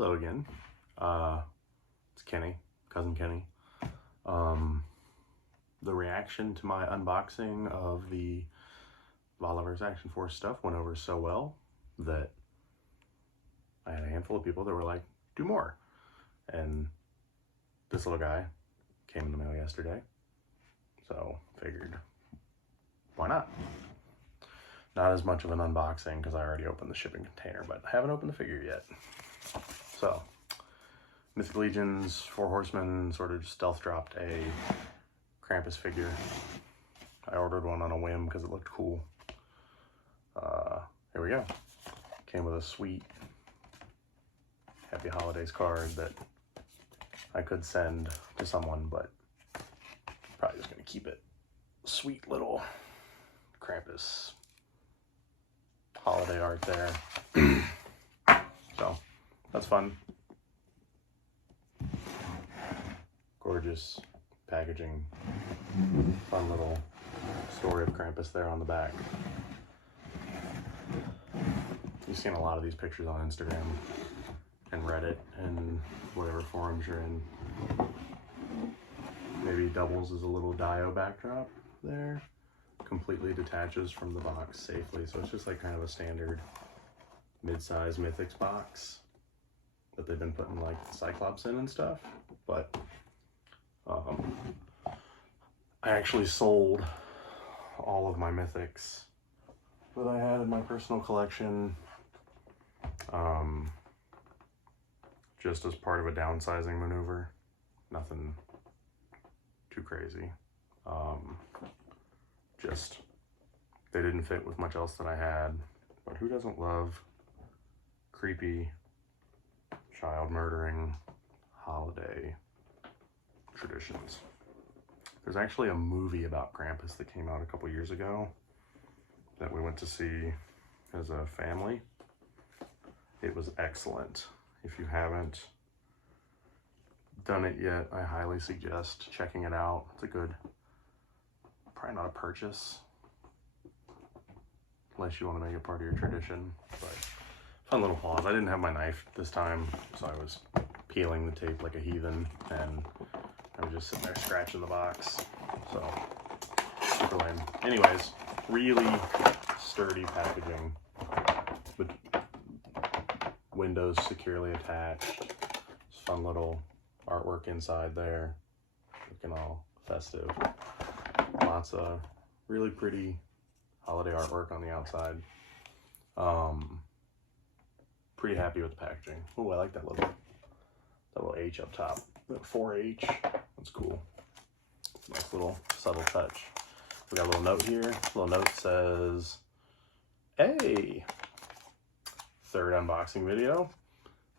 Hello again. It's Kenny, cousin Kenny. The reaction to my unboxing of the Voliverse Action Force stuff went over so well that I had a handful of people that were like, do more. And this little guy came in the mail yesterday, so figured, why not? Not as much of an unboxing because I already opened the shipping container, but I haven't opened the figure yet. So, Mythic Legions, 4 Horsemen sort of stealth dropped a Krampus figure. I ordered one on a whim because it looked cool. Here we go. Came with a sweet Happy Holidays card that I could send to someone, but probably just gonna keep it. Sweet little Krampus holiday art there. So that's fun. Gorgeous packaging. Fun little story of Krampus there on the back. You've seen a lot of these pictures on Instagram and Reddit and whatever forums you're in. Maybe doubles as a little Dio backdrop there. Completely detaches from the box safely, so it's just like kind of a standard mid-size Mythics box that they've been putting like Cyclops in and stuff. But I actually sold all of my Mythics that I had in my personal collection just as part of a downsizing maneuver. Nothing too crazy. Just they didn't fit with much else that I had, but who doesn't love creepy child murdering holiday traditions? There's actually a movie about Krampus that came out a couple years ago that we went to see as a family. It was excellent. If you haven't done it yet, I highly suggest checking it out. It's a good, probably not a purchase unless you want to make it part of your tradition, but fun little pause. I didn't have my knife this time, so I was peeling the tape like a heathen, and I was just sitting there scratching the box, so super lame. Anyways, really sturdy packaging with windows securely attached. Just fun little artwork inside there, looking all festive. Lots of really pretty holiday artwork on the outside. Pretty happy with the packaging. Oh, I like that little H up top. That 4H. That's cool. Nice little subtle touch. We got a little note here. A little note says, hey, third unboxing video.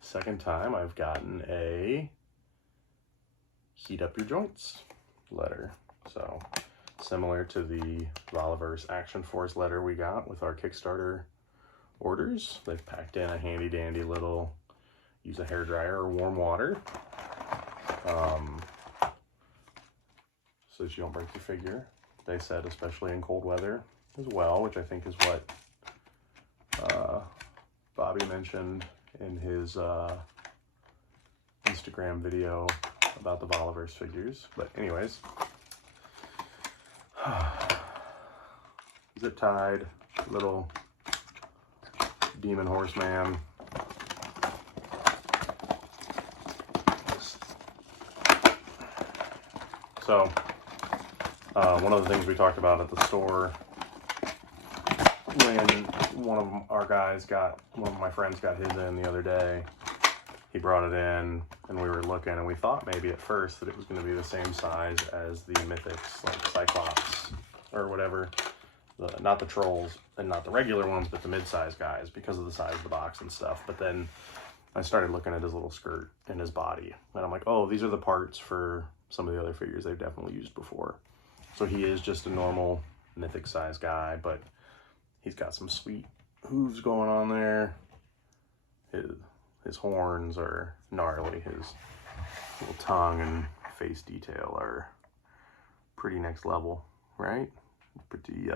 Second time I've gotten a heat up your joints letter. So similar to the Voliverse Action Force letter we got with our Kickstarter orders, they've packed in a handy dandy little use a hairdryer or warm water so that you don't break your figure. They said especially in cold weather as well, which I think is what Bobby mentioned in his Instagram video about the Voliverse figures. But anyways, zip tied little demon horseman. So one of the things we talked about at the store when one of my friends got his in the other day, he brought it in and we were looking and we thought maybe at first that it was going to be the same size as the Mythics, like Cyclops or whatever. Not the trolls and not the regular ones, but the mid-size guys because of the size of the box and stuff. But then I started looking at his little skirt and his body and I'm like, oh, these are the parts for some of the other figures they've definitely used before. So he is just a normal Mythic size guy, but he's got some sweet hooves going on there. His horns are gnarly. His little tongue and face detail are pretty next level, right? Pretty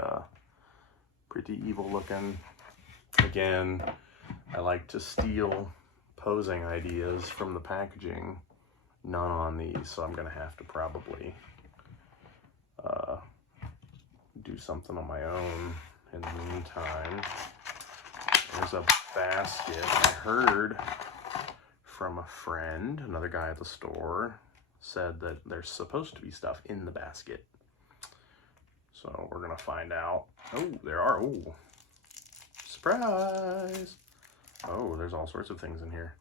evil looking. Again, I like to steal posing ideas from the packaging. None on these, so I'm gonna have to probably do something on my own in the meantime. There's a basket. I heard from a friend, another guy at the store, said that there's supposed to be stuff in the basket. So we're gonna find out. Oh, there are. Oh, surprise. Oh, there's all sorts of things in here.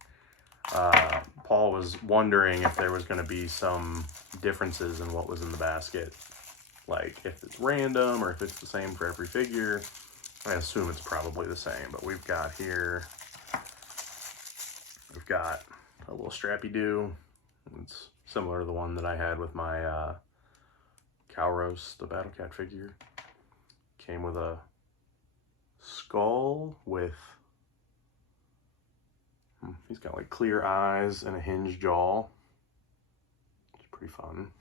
Paul was wondering if there was gonna be some differences in what was in the basket. Like if it's random or if it's the same for every figure. I assume it's probably the same, but we've got here, we've got a little strappy do. It's similar to the one that I had with my Calros, the Battle Cat figure. Came with a skull with, he's got like clear eyes and a hinged jaw. It's pretty fun.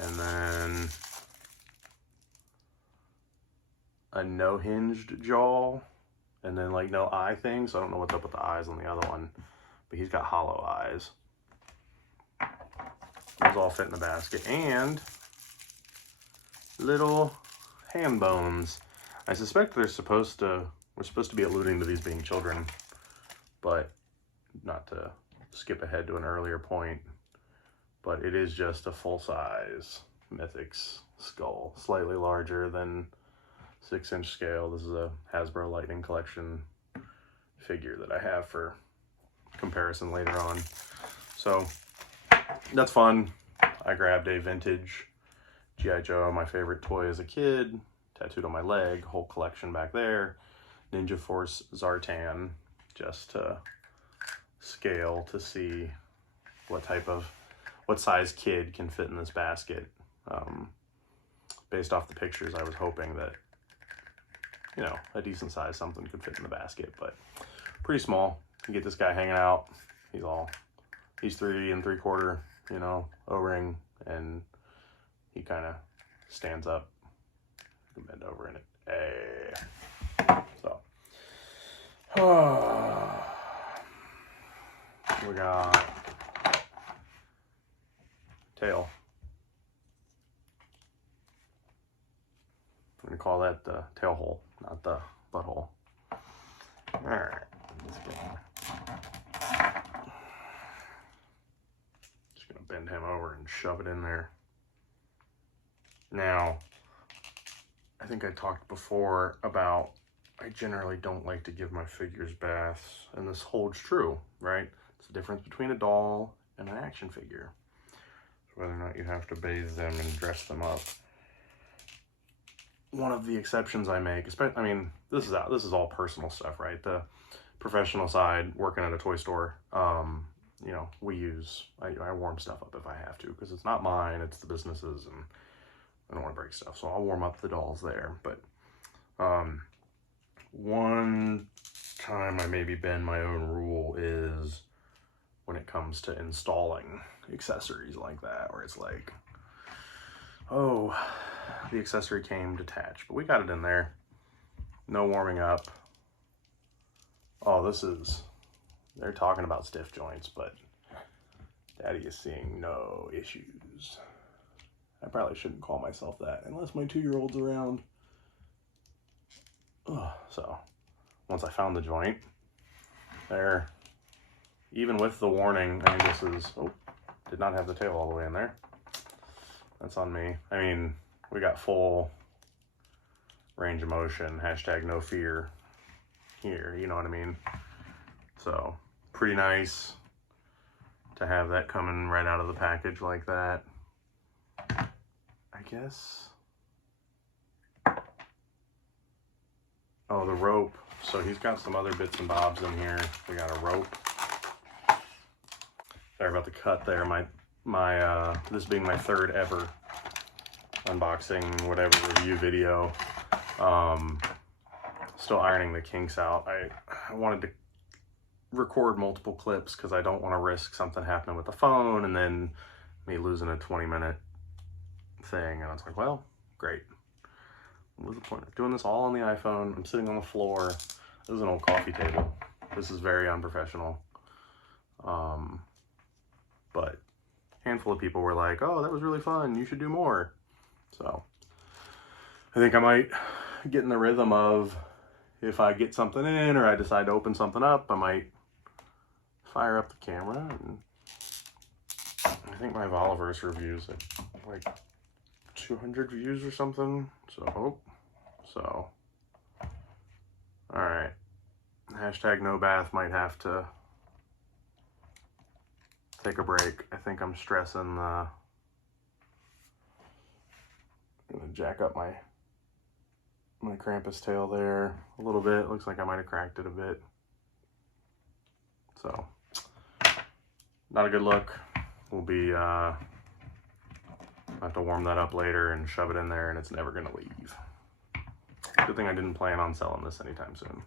And then a no hinged jaw, and then like no eye thing, so I don't know what's up with the eyes on the other one, but he's got hollow eyes. Those all fit in the basket, and little hand bones. I suspect we're supposed to be alluding to these being children, but not to skip ahead to an earlier point, but it is just a full-size Mythic's skull, slightly larger than 6-inch scale. This is a Hasbro Lightning Collection figure that I have for comparison later on. So that's fun. I grabbed a vintage G.I. Joe, my favorite toy as a kid, tattooed on my leg, whole collection back there. Ninja Force Zartan, just to scale to see what size kid can fit in this basket. Based off the pictures, I was hoping that, you know, a decent size something could fit in the basket, but pretty small. You get this guy hanging out. He's 3 3/4, you know, O-ring, and he kind of stands up. You can bend over in it. Hey. So, we got tail. I'm gonna call that the tail hole, not the butthole. All right, let's go. Just gonna bend him over and shove it in there. Now, I think I talked before about I generally don't like to give my figures baths, and this holds true, right? It's the difference between a doll and an action figure. So whether or not you have to bathe them and dress them up. One of the exceptions I make, I mean, this is all personal stuff, right? The professional side, working at a toy store, you know, I warm stuff up if I have to, because it's not mine, it's the business's, and I don't want to break stuff, so I'll warm up the dolls there. But one time I maybe bend my own rule is when it comes to installing accessories like that, where it's like, oh, the accessory came detached, but we got it in there. No warming up. Oh, they're talking about stiff joints, but Daddy is seeing no issues. I probably shouldn't call myself that unless my 2-year-old's around. So once I found the joint there, even with the warning, I mean, did not have the tail all the way in there. That's on me. I mean, we got full range of motion, hashtag no fear here, you know what I mean? So pretty nice to have that coming right out of the package like that. I guess. Oh, the rope. So he's got some other bits and bobs in here. We got a rope. Sorry about the cut there. This being my 3rd ever unboxing, whatever, review video. Still ironing the kinks out. I wanted to record multiple clips because I don't want to risk something happening with the phone and then me losing a 20-minute thing. And I was like, well, great. What was the point of doing this all on the iPhone? I'm sitting on the floor. This is an old coffee table This is very unprofessional. But a handful of people were like, oh, that was really fun, you should do more. So I think I might get in the rhythm of, if I get something in or I decide to open something up, I might fire up the camera. And I think my Voliverse reviews at like 200 views or something. So, all right. Hashtag no bath might have to take a break. I think I'm stressing the, I'm gonna jack up my Krampus tail there a little bit. Looks like I might have cracked it a bit. So, not a good look. We'll be, I have to warm that up later and shove it in there, and it's never gonna leave. Good thing I didn't plan on selling this anytime soon.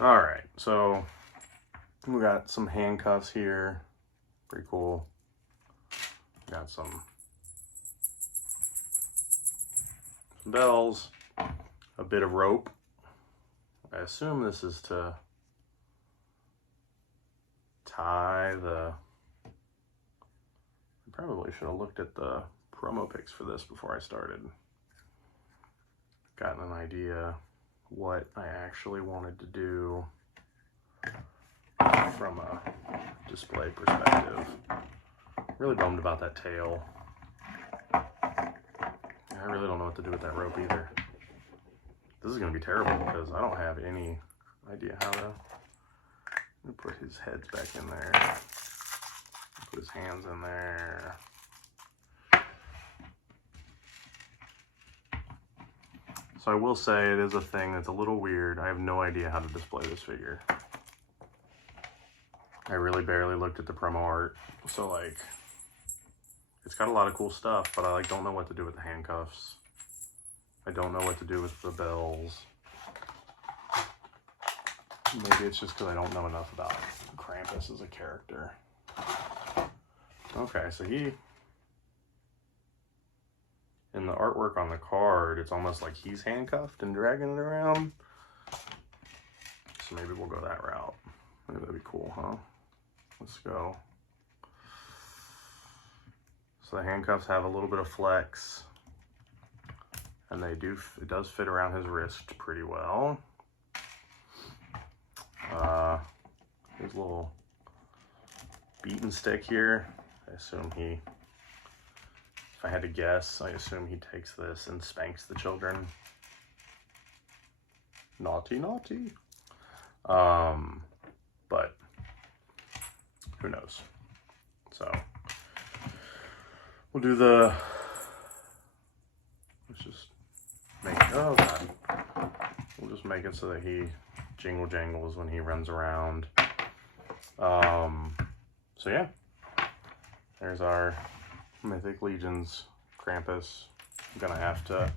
All right, so we got some handcuffs here. Pretty cool. Got some bells, a bit of rope. I assume this is to tie the, I probably should have looked at the promo pics for this before I started. Gotten an idea what I actually wanted to do from a display perspective. Really bummed about that tail. I really don't know what to do with that rope either. This is gonna be terrible because I don't have any idea how to, let me put his heads back in there. Put his hands in there. So I will say it is a thing that's a little weird. I have no idea how to display this figure. I really barely looked at the promo art. So like, it's got a lot of cool stuff, but I like don't know what to do with the handcuffs. I don't know what to do with the bells. Maybe it's just because I don't know enough about Krampus as a character. Okay, so he, in the artwork on the card, it's almost like he's handcuffed and dragging it around. So maybe we'll go that route. Maybe that'd be cool, huh? Let's go. So the handcuffs have a little bit of flex, and they do, it does fit around his wrist pretty well. His little beaten stick here. I assume he, if I had to guess, I assume he takes this and spanks the children. Naughty, naughty. But who knows? So we'll do the, let's just make it, oh God. We'll just make it so that he jingle jangles when he runs around. So yeah, there's our Mythic Legions Krampus. I'm gonna have to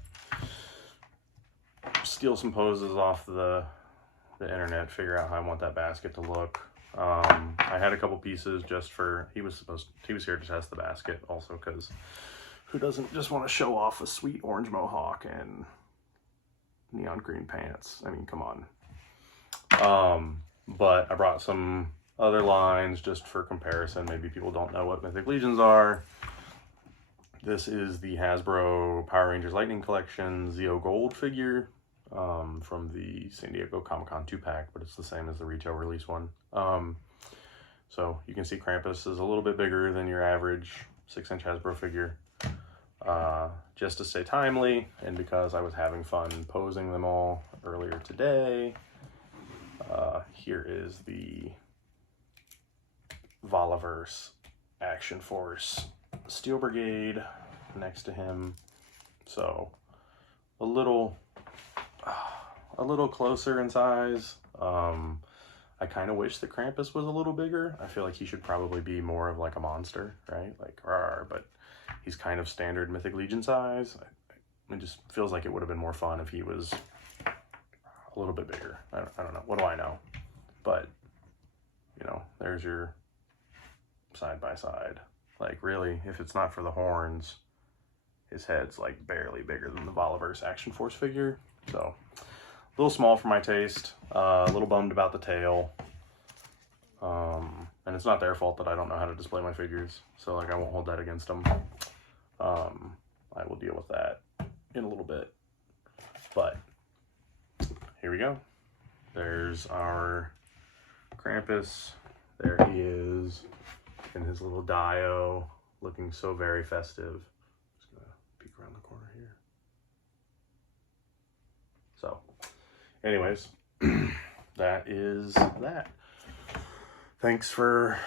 steal some poses off the internet, figure out how I want that basket to look. I had a couple pieces just for, he was here to test the basket also, because who doesn't just want to show off a sweet orange mohawk and neon green pants? I mean, come on. But I brought some other lines just for comparison. Maybe people don't know what Mythic Legions are. This is the Hasbro Power Rangers Lightning Collection Zeo Gold figure from the San Diego Comic-Con 2-pack, but it's the same as the retail release one. So you can see Krampus is a little bit bigger than your average 6-inch Hasbro figure. Just to stay timely, and because I was having fun posing them all earlier today, here is the Voliverse Action Force Steel Brigade next to him. So a little closer in size. I kind of wish that Krampus was a little bigger. I feel like he should probably be more of like a monster, right? Like, rawr, but he's kind of standard Mythic Legion size. It just feels like it would have been more fun if he was a little bit bigger. I don't know. What do I know? But, you know, there's your side by side. Like, really, if it's not for the horns, his head's like barely bigger than the Voliverse Action Force figure. So a little small for my taste. A little bummed about the tail. And it's not their fault that I don't know how to display my figures. So like I won't hold that against them. I will deal with that in a little bit. But here we go. There's our Krampus. There he is in his little dio, looking so very festive. Just gonna peek around the corner here. So, anyways, that is that. Thanks for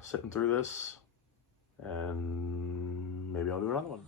sitting through this, and maybe I'll do another one.